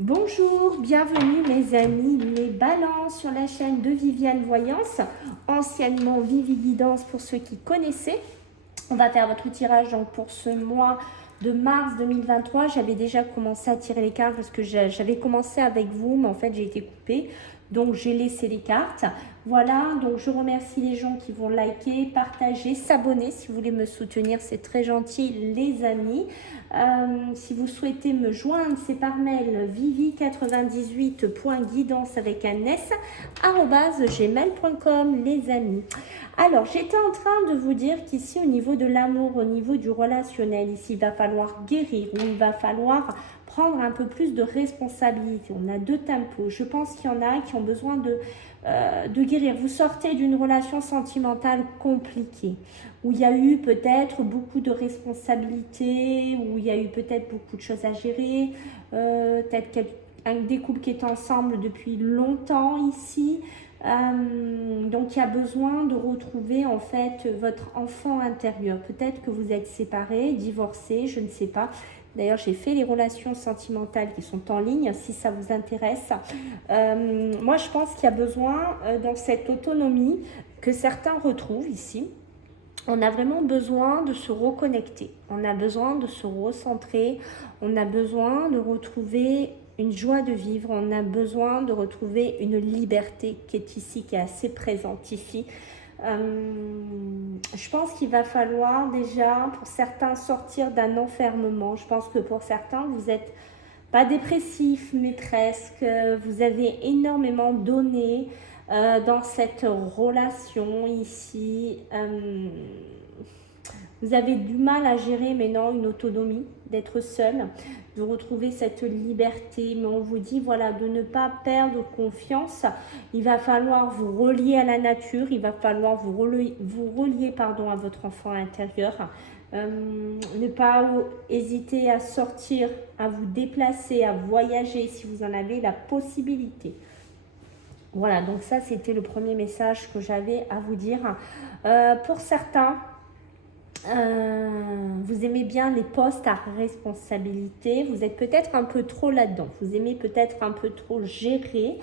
Bonjour, bienvenue mes amis, les balances sur la chaîne de Viviane Voyance, anciennement Vivi Guidance pour ceux qui connaissaient. On va faire votre tirage donc pour ce mois de mars 2023. J'avais déjà commencé à tirer les cartes parce que j'avais commencé avec vous, mais en fait j'ai été coupée. Donc j'ai laissé les cartes. Voilà, donc je remercie les gens qui vont liker, partager, s'abonner si vous voulez me soutenir, c'est très gentil les amis. Si vous souhaitez me joindre, c'est par mail vivi98.guidance avec un s @gmail.com les amis. Alors j'étais en train de vous dire qu'ici au niveau de l'amour, au niveau du relationnel, ici il va falloir guérir ou il va falloir prendre un peu plus de responsabilité. On a deux tempos. Je pense qu'il y en a qui ont besoin de guérir. Vous sortez d'une relation sentimentale compliquée, où il y a eu peut-être beaucoup de responsabilités, où il y a eu peut-être beaucoup de choses à gérer, peut-être des couples qui étaient ensemble depuis longtemps ici. Donc il y a besoin de retrouver en fait votre enfant intérieur. Peut-être que vous êtes séparés, divorcés, je ne sais pas. D'ailleurs, j'ai fait les relations sentimentales qui sont en ligne, si ça vous intéresse. Moi, je pense qu'il y a besoin, dans cette autonomie que certains retrouvent ici, on a vraiment besoin de se reconnecter. On a besoin de se recentrer. On a besoin de retrouver une joie de vivre. On a besoin de retrouver une liberté qui est ici, qui est assez présente ici. Je pense qu'il va falloir déjà pour certains sortir d'un enfermement. Je pense que pour certains vous n'êtes pas dépressif mais presque. Vous avez énormément donné dans cette relation ici. Vous avez du mal à gérer maintenant une autonomie, d'être seul, de retrouver cette liberté. Mais on vous dit, voilà, de ne pas perdre confiance. Il va falloir vous relier à la nature. Il va falloir vous relier pardon, à votre enfant intérieur. Ne pas hésiter à sortir, à vous déplacer, à voyager si vous en avez la possibilité. Voilà, donc ça, c'était le premier message que j'avais à vous dire. Pour certains, vous aimez bien les postes à responsabilité, vous êtes peut-être un peu trop là-dedans, vous aimez peut-être un peu trop gérer,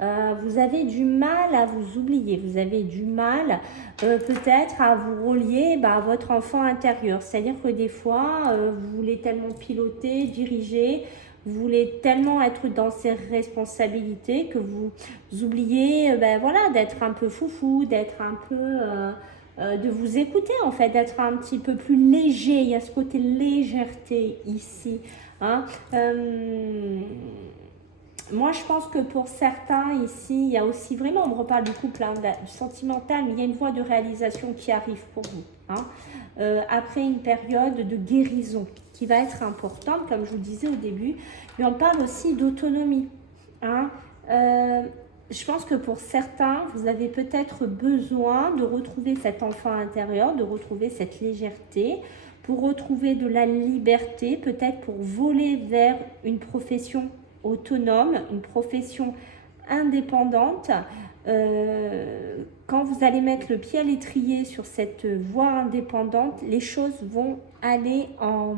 vous avez du mal à vous oublier, vous avez du mal peut-être à vous relier à votre enfant intérieur, c'est-à-dire que des fois vous voulez tellement piloter, diriger, vous voulez tellement être dans ces responsabilités que vous oubliez voilà, d'être un peu foufou, d'être un peu... de vous écouter en fait, d'être un petit peu plus léger. Il y a ce côté légèreté ici. Hein. Moi, je pense que pour certains ici, il y a aussi vraiment, on me reparle du couple, hein, du sentimental, mais il y a une voie de réalisation qui arrive pour vous. Hein. Après une période de guérison qui va être importante, comme je vous le disais au début, mais on parle aussi d'autonomie. Hein. Je pense que pour certains, vous avez peut-être besoin de retrouver cet enfant intérieur, de retrouver cette légèreté, pour retrouver de la liberté, peut-être pour voler vers une profession autonome, une profession indépendante. Quand vous allez mettre le pied à l'étrier sur cette voie indépendante, les choses vont aller en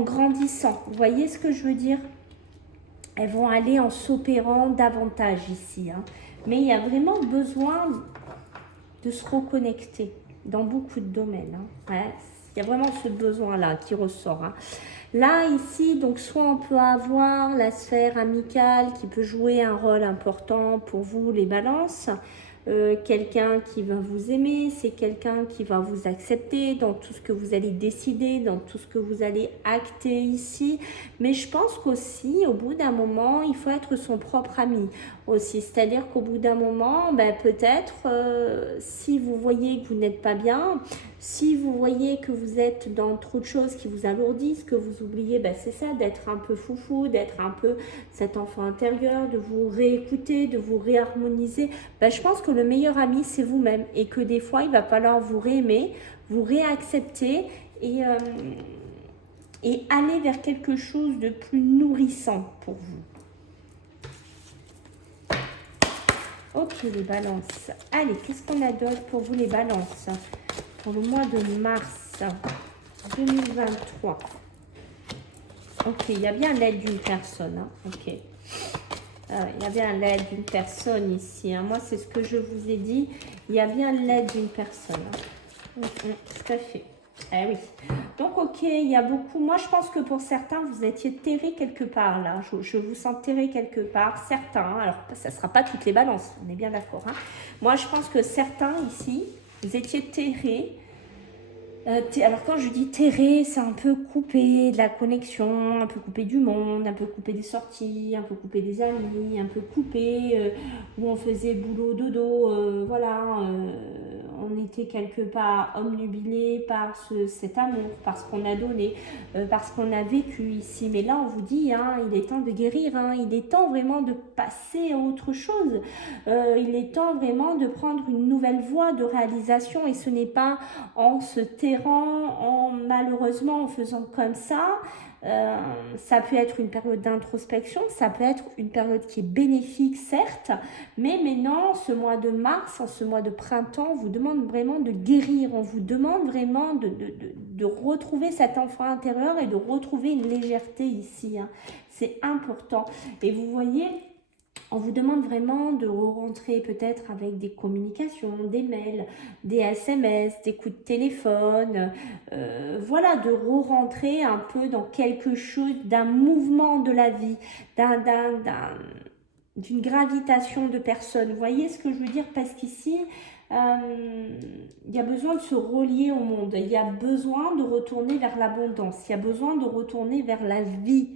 grandissant. Vous voyez ce que je veux dire ? Elles vont aller en s'opérant davantage ici. Hein. Mais il y a vraiment besoin de se reconnecter dans beaucoup de domaines. Hein. Ouais, il y a vraiment ce besoin-là qui ressort. Hein. Là, ici, donc soit on peut avoir la sphère amicale qui peut jouer un rôle important pour vous, les balances. Quelqu'un qui va vous aimer, c'est quelqu'un qui va vous accepter dans tout ce que vous allez décider, dans tout ce que vous allez acter ici. Mais je pense qu'aussi, au bout d'un moment, il faut être son propre ami aussi. C'est-à-dire qu'au bout d'un moment, peut-être, si vous voyez que vous n'êtes pas bien, si vous voyez que vous êtes dans trop de choses qui vous alourdissent, que vous oubliez, c'est ça, d'être un peu foufou, d'être un peu cet enfant intérieur, de vous réécouter, de vous réharmoniser, je pense que le meilleur ami, c'est vous-même. Et que des fois, il va falloir vous réaimer, vous réaccepter et aller vers quelque chose de plus nourrissant pour vous. Ok, les balances. Allez, qu'est-ce qu'on a d'autre pour vous, les balances? Pour le mois de mars 2023. Ok, il y a bien l'aide d'une personne. Hein. Ok. Il y a bien l'aide d'une personne ici. Hein. Moi, c'est ce que je vous ai dit. Il y a bien l'aide d'une personne. Hein. Tout à fait. Eh oui. Donc, ok, il y a beaucoup. Moi, je pense que pour certains, vous étiez terrés quelque part là. Je vous sens terrés quelque part. Certains. Hein. Alors, ça ne sera pas toutes les balances. On est bien d'accord. Hein. Moi, je pense que certains ici, vous étiez terrés. Alors quand je dis terré, c'est un peu coupé de la connexion, un peu coupé du monde, un peu coupé des sorties, un peu coupé des amis, un peu coupé où on faisait boulot dodo, voilà, on était quelque part omnubilé par cet amour, par ce qu'on a donné, par ce qu'on a vécu ici. Mais là on vous dit, hein, il est temps de guérir, hein, il est temps vraiment de passer à autre chose, il est temps vraiment de prendre une nouvelle voie de réalisation et ce n'est pas en se tairant, malheureusement en faisant comme ça. Ça peut être une période d'introspection, ça peut être une période qui est bénéfique certes, mais maintenant ce mois de mars, en ce mois de printemps, on vous demande vraiment de guérir, on vous demande vraiment de retrouver cet enfant intérieur et de retrouver une légèreté ici, hein. C'est important et vous voyez, on vous demande vraiment de rentrer peut-être avec des communications, des mails, des SMS, des coups de téléphone, voilà, de re-rentrer un peu dans quelque chose, d'un mouvement de la vie, d'une gravitation de personnes. Vous voyez ce que je veux dire? Parce qu'ici, il y a besoin de se relier au monde, il y a besoin de retourner vers l'abondance, il y a besoin de retourner vers la vie.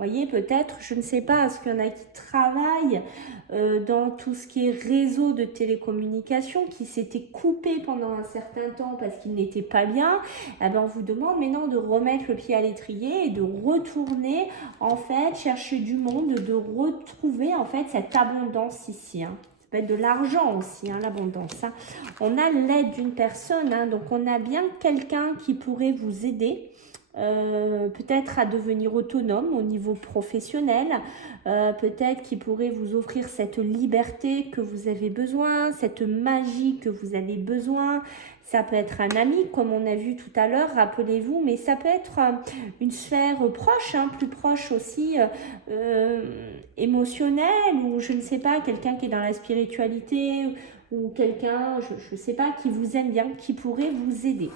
Vous voyez, peut-être, je ne sais pas, est-ce qu'il y en a qui travaillent dans tout ce qui est réseau de télécommunications, qui s'était coupé pendant un certain temps parce qu'il n'était pas bien, eh ben, on vous demande maintenant de remettre le pied à l'étrier et de retourner, en fait, chercher du monde, de retrouver, en fait, cette abondance ici, hein. Ça peut être de l'argent aussi, hein, l'abondance. Hein. On a l'aide d'une personne, hein, donc on a bien quelqu'un qui pourrait vous aider. Peut-être à devenir autonome au niveau professionnel, peut-être qu'il pourrait vous offrir cette liberté que vous avez besoin, cette magie que vous avez besoin. Ça peut être un ami, comme on a vu tout à l'heure, rappelez-vous, mais ça peut être une sphère proche, hein, plus proche aussi, émotionnelle, ou je ne sais pas, quelqu'un qui est dans la spiritualité, ou quelqu'un, je ne sais pas, qui vous aime bien, qui pourrait vous aider.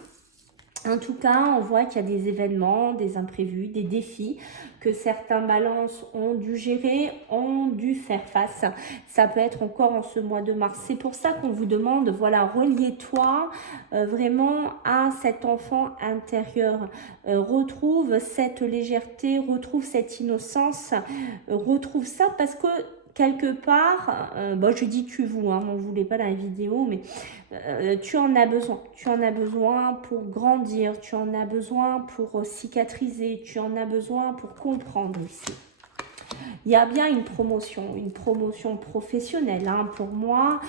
En tout cas, on voit qu'il y a des événements, des imprévus, des défis que certains balances ont dû gérer, ont dû faire face. Ça peut être encore en ce mois de mars. C'est pour ça qu'on vous demande, voilà, reliez-toi vraiment à cet enfant intérieur. Retrouve cette légèreté, retrouve cette innocence, retrouve ça parce que quelque part, bon, je dis tu vous, hein, on ne voulait pas la vidéo, mais tu en as besoin. Tu en as besoin pour grandir, tu en as besoin pour cicatriser, tu en as besoin pour comprendre aussi. Il y a bien une promotion professionnelle, hein, pour moi,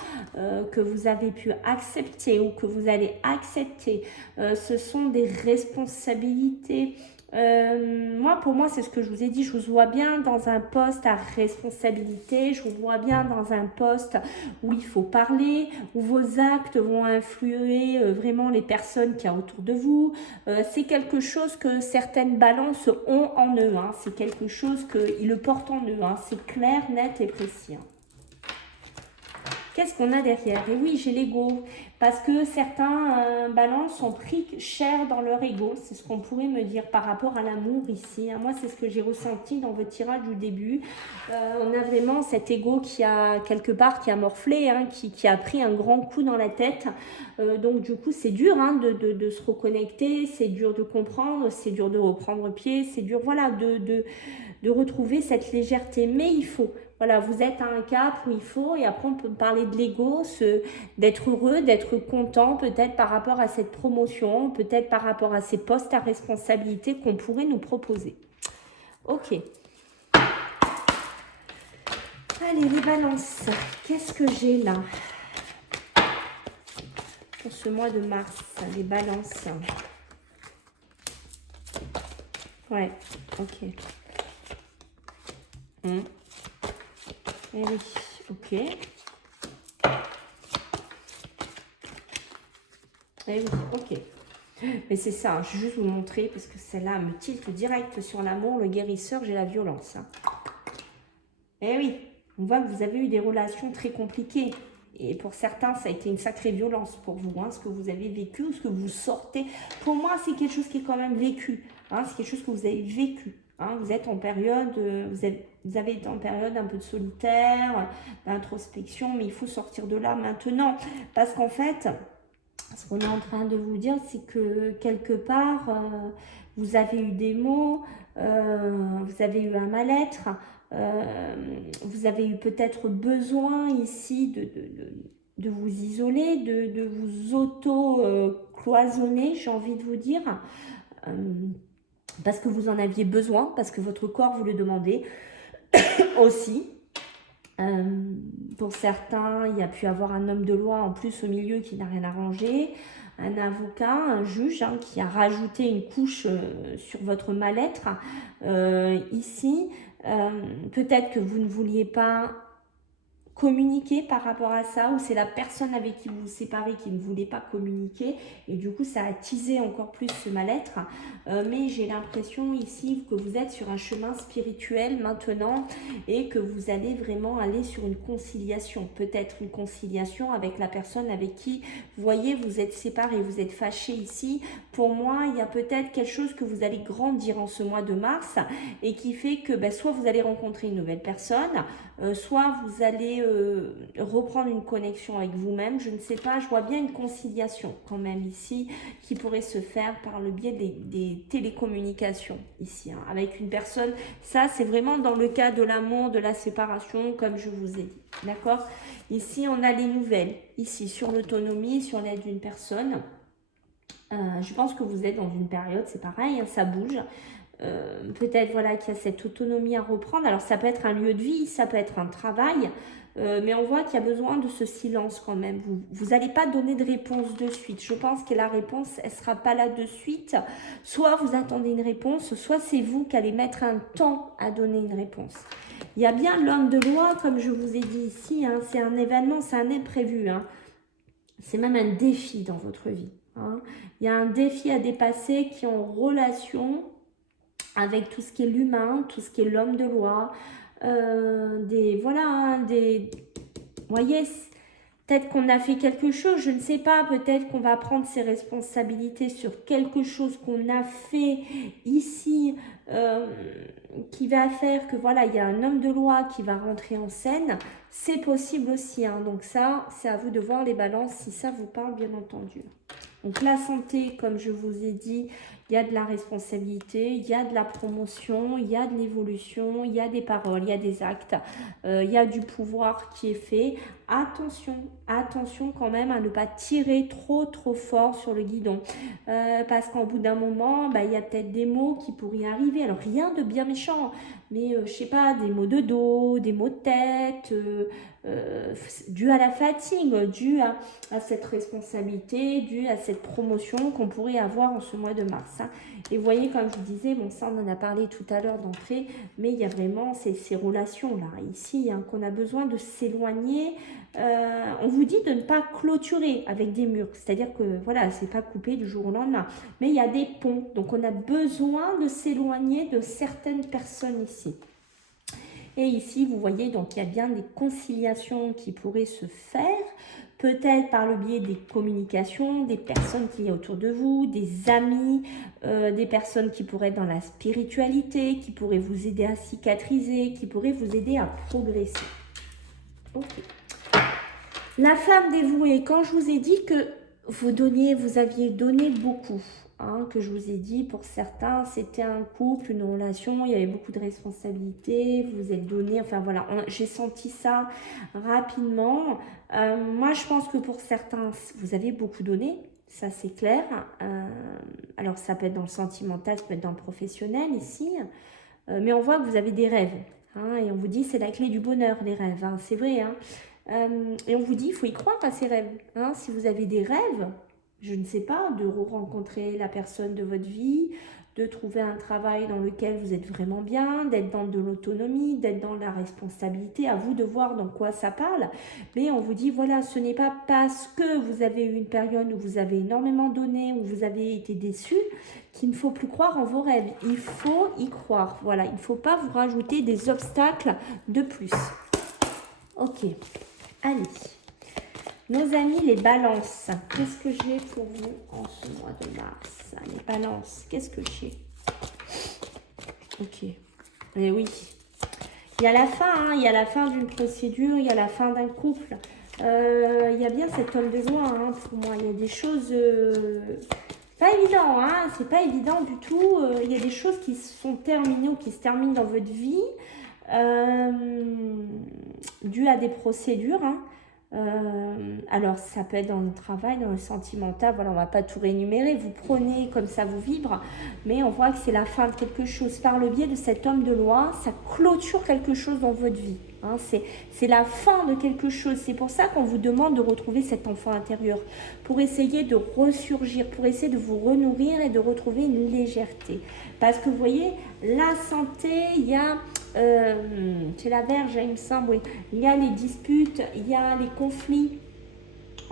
que vous avez pu accepter ou que vous allez accepter. Ce sont des responsabilités. Moi, pour moi, c'est ce que je vous ai dit, je vous vois bien dans un poste à responsabilité, je vous vois bien dans un poste où il faut parler, où vos actes vont influer vraiment les personnes qu'il y a autour de vous. C'est quelque chose que certaines balances ont en eux, hein. C'est quelque chose qu'ils le portent en eux, hein. C'est clair, net et précis. Hein. Qu'est-ce qu'on a derrière? Et oui, j'ai l'ego. Parce que certains balances sont pris cher dans leur ego. C'est ce qu'on pourrait me dire par rapport à l'amour ici. Moi, c'est ce que j'ai ressenti dans votre tirage du début. On a vraiment cet ego qui a quelque part, qui a morflé, hein, qui a pris un grand coup dans la tête. Donc, du coup, c'est dur, hein, de se reconnecter. C'est dur de comprendre. C'est dur de reprendre pied. C'est dur, voilà, de retrouver cette légèreté. Mais il faut. Voilà, vous êtes à un cap où il faut, et après on peut parler de l'ego, d'être heureux, d'être content, peut-être par rapport à cette promotion, peut-être par rapport à ces postes à responsabilité qu'on pourrait nous proposer. Ok. Allez, les balances, qu'est-ce que j'ai là pour ce mois de mars, les balances. Ouais, ok. Eh oui, ok. Eh oui, ok. Mais c'est ça, hein, je vais juste vous montrer, parce que celle-là me tilte direct sur l'amour, le guérisseur, j'ai la violence. Hein. Eh oui, on voit que vous avez eu des relations très compliquées. Et pour certains, ça a été une sacrée violence pour vous, hein, ce que vous avez vécu ou ce que vous sortez. Pour moi, c'est quelque chose qui est quand même vécu. Hein, c'est quelque chose que vous avez vécu. Hein, vous êtes en période, vous avez été en période un peu de solitaire, d'introspection, mais il faut sortir de là maintenant. Parce qu'en fait, ce qu'on est en train de vous dire, c'est que quelque part, vous avez eu des mots, vous avez eu un mal-être, vous avez eu peut-être besoin ici de vous isoler, de vous auto-cloisonner, j'ai envie de vous dire, parce que vous en aviez besoin, parce que votre corps vous le demandait aussi. Pour certains, il y a pu avoir un homme de loi en plus au milieu qui n'a rien arrangé, un avocat, un juge hein, qui a rajouté une couche sur votre mal-être ici. Peut-être que vous ne vouliez pas communiquer par rapport à ça, ou c'est la personne avec qui vous vous séparez qui ne voulait pas communiquer, et du coup ça a teasé encore plus ce mal-être. Mais j'ai l'impression ici que vous êtes sur un chemin spirituel maintenant, et que vous allez vraiment aller sur une conciliation, peut-être une conciliation avec la personne avec qui, vous voyez, vous êtes séparés, vous êtes fâchés ici. Pour moi, il y a peut-être quelque chose que vous allez grandir en ce mois de mars, et qui fait que soit vous allez rencontrer une nouvelle personne, soit vous allez reprendre une connexion avec vous-même, je ne sais pas, je vois bien une conciliation quand même ici, qui pourrait se faire par le biais des télécommunications ici, hein, avec une personne. Ça, c'est vraiment dans le cas de l'amour, de la séparation, comme je vous ai dit, d'accord. Ici, on a les nouvelles, ici, sur l'autonomie, sur l'aide d'une personne. Je pense que vous êtes dans une période, c'est pareil, hein, ça bouge. Peut-être voilà qu'il y a cette autonomie à reprendre. Alors ça peut être un lieu de vie, ça peut être un travail, mais on voit qu'il y a besoin de ce silence quand même. Vous n'allez pas donner de réponse de suite. Je pense que la réponse, elle ne sera pas là de suite. Soit vous attendez une réponse, soit c'est vous qui allez mettre un temps à donner une réponse. Il y a bien l'homme de loi, comme je vous ai dit ici, hein, c'est un événement, c'est un imprévu. Hein. C'est même un défi dans votre vie. Hein. Il y a un défi à dépasser qui est en relation avec tout ce qui est l'humain, tout ce qui est l'homme de loi, voyez, peut-être qu'on a fait quelque chose, je ne sais pas, peut-être qu'on va prendre ses responsabilités sur quelque chose qu'on a fait ici, qui va faire que voilà, il y a un homme de loi qui va rentrer en scène, c'est possible aussi, hein. Donc ça, c'est à vous de voir les balances si ça vous parle, bien entendu. Donc la santé, comme je vous ai dit, il y a de la responsabilité, il y a de la promotion, il y a de l'évolution, il y a des paroles, il y a des actes, il y a du pouvoir qui est fait. Attention, attention quand même à ne pas tirer trop fort sur le guidon. Parce qu'en bout d'un moment, il y a peut-être des mots qui pourraient arriver. Alors rien de bien méchant, mais je sais pas, des maux de dos, des maux de tête, dû à la fatigue, dû à cette responsabilité, dû à cette promotion qu'on pourrait avoir en ce mois de mars. Hein. Et vous voyez, comme je vous disais, bon, ça on en a parlé tout à l'heure d'entrée, mais il y a vraiment ces relations-là, ici, hein, qu'on a besoin de s'éloigner. On vous dit de ne pas clôturer avec des murs, c'est-à-dire que voilà, c'est pas coupé du jour au lendemain, mais il y a des ponts, donc on a besoin de s'éloigner de certaines personnes ici. Et ici, vous voyez, donc il y a bien des conciliations qui pourraient se faire, peut-être par le biais des communications, des personnes qui y a autour de vous, des amis, des personnes qui pourraient être dans la spiritualité, qui pourraient vous aider à cicatriser, qui pourraient vous aider à progresser. Ok. La femme dévouée, quand je vous ai dit que vous aviez donné beaucoup, hein, que je vous ai dit, pour certains, c'était un couple, une relation, il y avait beaucoup de responsabilités, vous vous êtes donné, enfin voilà, j'ai senti ça rapidement. Moi, je pense que pour certains, vous avez beaucoup donné, ça c'est clair. Alors, ça peut être dans le sentimental, ça peut être dans le professionnel ici, mais on voit que vous avez des rêves, hein, et on vous dit c'est la clé du bonheur, les rêves, hein, c'est vrai, hein. Et on vous dit, il faut y croire à ces rêves. Hein. Si vous avez des rêves, je ne sais pas, de rencontrer la personne de votre vie, de trouver un travail dans lequel vous êtes vraiment bien, d'être dans de l'autonomie, d'être dans la responsabilité. À vous de voir dans quoi ça parle. Mais on vous dit, voilà, ce n'est pas parce que vous avez eu une période où vous avez énormément donné, où vous avez été déçu, qu'il ne faut plus croire en vos rêves. Il faut y croire. Voilà, il ne faut pas vous rajouter des obstacles de plus. Ok, allez. Nos amis les balances, qu'est-ce que j'ai pour vous en ce mois de mars? Les balances, qu'est-ce que j'ai? Ok, et oui, il y a la fin, hein, il y a la fin d'une procédure, il y a la fin d'un couple. Il y a bien cet homme de loi, hein, pour moi. Il y a des choses pas évident, hein, c'est pas évident du tout. Il y a des choses qui sont terminées ou qui se terminent dans votre vie dues à des procédures, hein. Alors ça peut être dans le travail, dans le sentimental, voilà, on va pas tout réénumérer, vous prenez comme ça vous vibre, mais on voit que c'est la fin de quelque chose. Par le biais de cet homme de loi, ça clôture quelque chose dans votre vie, hein, c'est la fin de quelque chose. C'est pour ça qu'on vous demande de retrouver cet enfant intérieur, pour essayer de ressurgir, pour essayer de vous renourrir et de retrouver une légèreté. Parce que vous voyez, la santé, il y a c'est la Vierge, il me semble, oui. Il y a les disputes, il y a les conflits,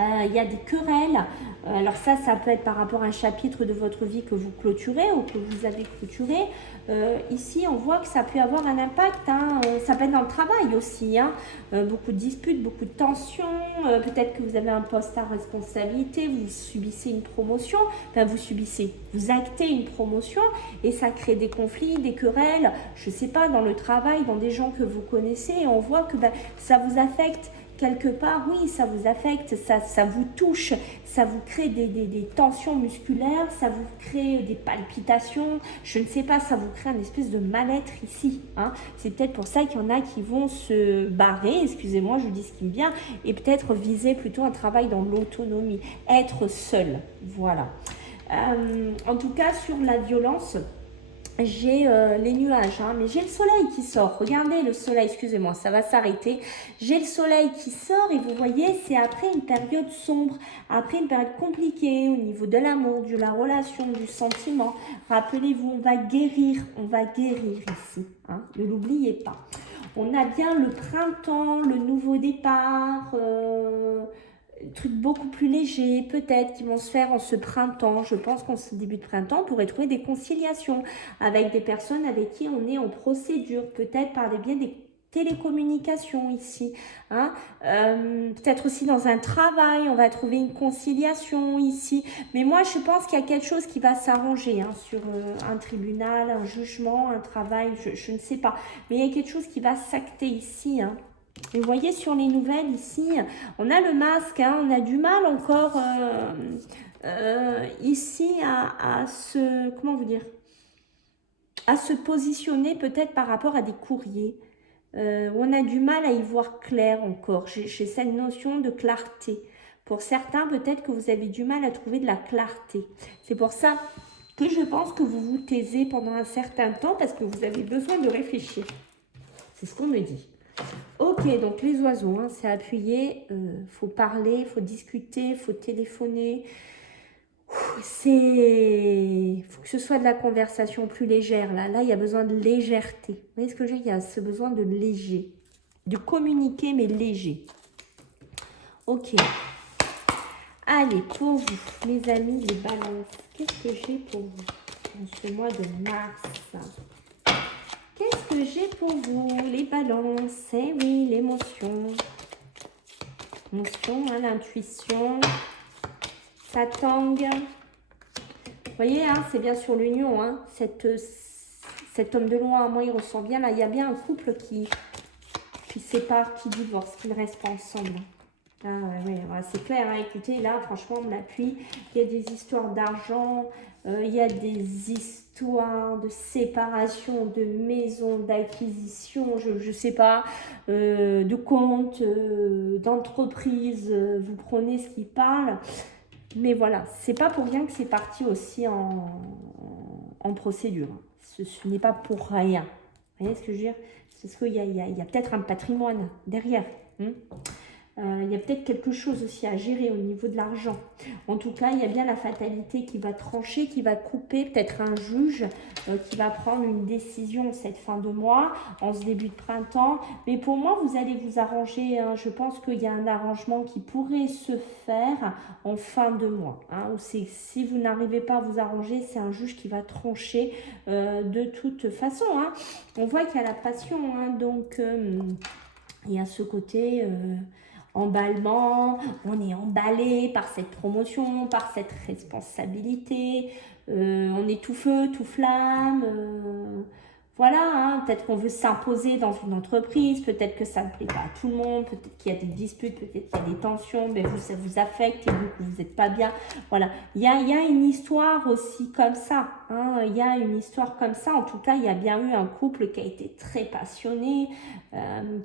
il y a des querelles. Alors ça peut être par rapport à un chapitre de votre vie que vous clôturez ou que vous avez clôturé. Ici, on voit que ça peut avoir un impact, hein. Ça peut être dans le travail aussi, hein. Beaucoup de disputes, beaucoup de tensions. Peut-être que vous avez un poste à responsabilité, vous subissez une promotion. Enfin, vous actez une promotion et ça crée des conflits, des querelles. Je ne sais pas, dans le travail, dans des gens que vous connaissez. Et on voit que ça vous affecte. Quelque part, oui, ça vous affecte, ça vous touche, ça vous crée des tensions musculaires, ça vous crée des palpitations, je ne sais pas, ça vous crée une espèce de mal-être ici, hein. C'est peut-être pour ça qu'il y en a qui vont se barrer, excusez-moi, je vous dis ce qui me vient, et peut-être viser plutôt un travail dans l'autonomie, être seul, voilà. En tout cas, sur la violence, j'ai les nuages, hein, mais j'ai le soleil qui sort. Regardez le soleil, excusez-moi, ça va s'arrêter. J'ai le soleil qui sort et vous voyez, c'est après une période sombre, après une période compliquée au niveau de l'amour, de la relation, du sentiment. Rappelez-vous, on va guérir ici, hein, ne l'oubliez pas. On a bien le printemps, le nouveau départ, trucs beaucoup plus légers, peut-être, qui vont se faire en ce printemps. Je pense qu'en ce début de printemps, on pourrait trouver des conciliations avec des personnes avec qui on est en procédure, peut-être par le biais des télécommunications ici, hein. Peut-être aussi dans un travail, on va trouver une conciliation ici. Mais moi, je pense qu'il y a quelque chose qui va s'arranger, hein, sur un tribunal, un jugement, un travail, je ne sais pas. Mais il y a quelque chose qui va s'acter ici, hein. Et vous voyez sur les nouvelles ici, on a le masque, hein, on a du mal encore ici à se, comment vous dire, à se positionner peut-être par rapport à des courriers. On a du mal à y voir clair encore. J'ai cette notion de clarté. Pour certains, peut-être que vous avez du mal à trouver de la clarté. C'est pour ça que je pense que vous vous taisez pendant un certain temps parce que vous avez besoin de réfléchir. C'est ce qu'on me dit. Ok, donc les oiseaux, hein, c'est appuyé, faut parler, faut discuter, faut téléphoner. Faut que ce soit de la conversation plus légère. Là, il y a besoin de légèreté. Vous voyez ce que j'ai? Il y a ce besoin de léger, de communiquer mais léger. Ok. Allez, pour vous, mes amis, les balances, qu'est-ce que j'ai pour vous en ce mois de mars? Qu'est-ce que j'ai pour vous, les balances? Eh oui, l'émotion. L'émotion, hein, l'intuition. Ça tangue. Vous voyez, hein, c'est bien sur l'union. Hein, cet homme de loi, moi, il ressent bien. Là, il y a bien un couple qui sépare, qui divorce, qui ne reste pas ensemble. Ah, ouais, c'est clair, hein, écoutez, là, franchement, on m'appuie. Il y a des histoires d'argent, il y a des histoires de séparation, de maison, d'acquisition, je ne sais pas, de compte, d'entreprise, vous prenez ce qui parle. Mais voilà, c'est pas pour rien que c'est parti aussi en procédure. Ce n'est pas pour rien. Vous voyez ce que je veux dire? C'est parce qu'il y a peut-être un patrimoine derrière. Il y a peut-être quelque chose aussi à gérer au niveau de l'argent. En tout cas, il y a bien la fatalité qui va trancher, qui va couper, peut-être un juge qui va prendre une décision cette fin de mois, en ce début de printemps. Mais pour moi, vous allez vous arranger. Hein. Je pense qu'il y a un arrangement qui pourrait se faire en fin de mois. Hein, si vous n'arrivez pas à vous arranger, c'est un juge qui va trancher de toute façon. Hein. On voit qu'il y a la passion, hein, donc il y a ce côté emballement, on est emballé par cette promotion, par cette responsabilité, on est tout feu, tout flamme, voilà, hein, peut-être qu'on veut s'imposer dans une entreprise, peut-être que ça ne plaît pas à tout le monde, peut-être qu'il y a des disputes, peut-être qu'il y a des tensions, mais vous, ça vous affecte et vous n'êtes pas bien. Voilà, il y a une histoire aussi comme ça, hein, il y a une histoire comme ça. En tout cas, il y a bien eu un couple qui a été très passionné,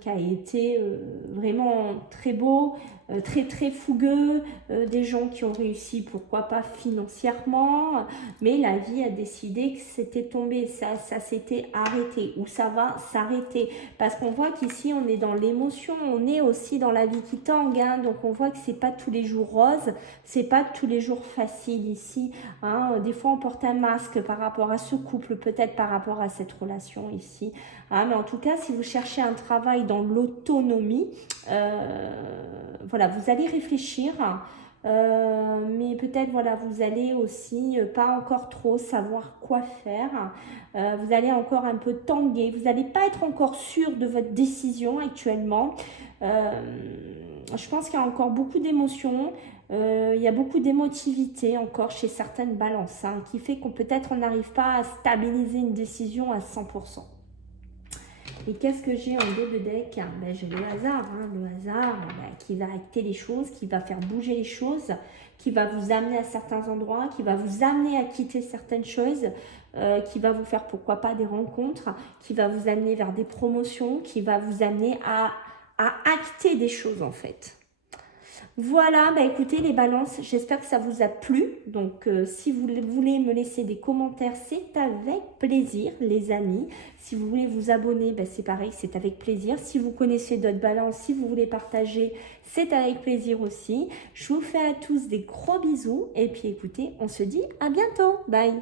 qui a été vraiment très beau, très fougueux, des gens qui ont réussi, pourquoi pas financièrement, mais la vie a décidé que c'était tombé, ça s'était arrêté, ou ça va s'arrêter, parce qu'on voit qu'ici on est dans l'émotion, on est aussi dans la vie qui tangue, hein, donc on voit que c'est pas tous les jours rose, c'est pas tous les jours facile ici, hein, des fois on porte un masque par rapport à ce couple, peut-être par rapport à cette relation ici, hein, mais en tout cas si vous cherchez un travail dans l'autonomie, voilà, vous allez réfléchir, mais peut-être voilà, vous allez aussi pas encore trop savoir quoi faire, vous allez encore un peu tanguer, vous n'allez pas être encore sûr de votre décision actuellement. Je pense qu'il y a encore beaucoup d'émotions, il y a beaucoup d'émotivité encore chez certaines balances, hein, qui fait qu'on peut-être on n'arrive pas à stabiliser une décision à 100%. Et qu'est-ce que j'ai en dos de deck? Ben, j'ai le hasard, hein, le hasard qui va acter les choses, qui va faire bouger les choses, qui va vous amener à certains endroits, qui va vous amener à quitter certaines choses, qui va vous faire pourquoi pas des rencontres, qui va vous amener vers des promotions, qui va vous amener à acter des choses en fait. Voilà, bah écoutez les balances, j'espère que ça vous a plu. Donc si vous voulez me laisser des commentaires, c'est avec plaisir les amis. Si vous voulez vous abonner, bah, c'est pareil, c'est avec plaisir. Si vous connaissez d'autres balances, si vous voulez partager, c'est avec plaisir aussi. Je vous fais à tous des gros bisous et puis écoutez, on se dit à bientôt. Bye.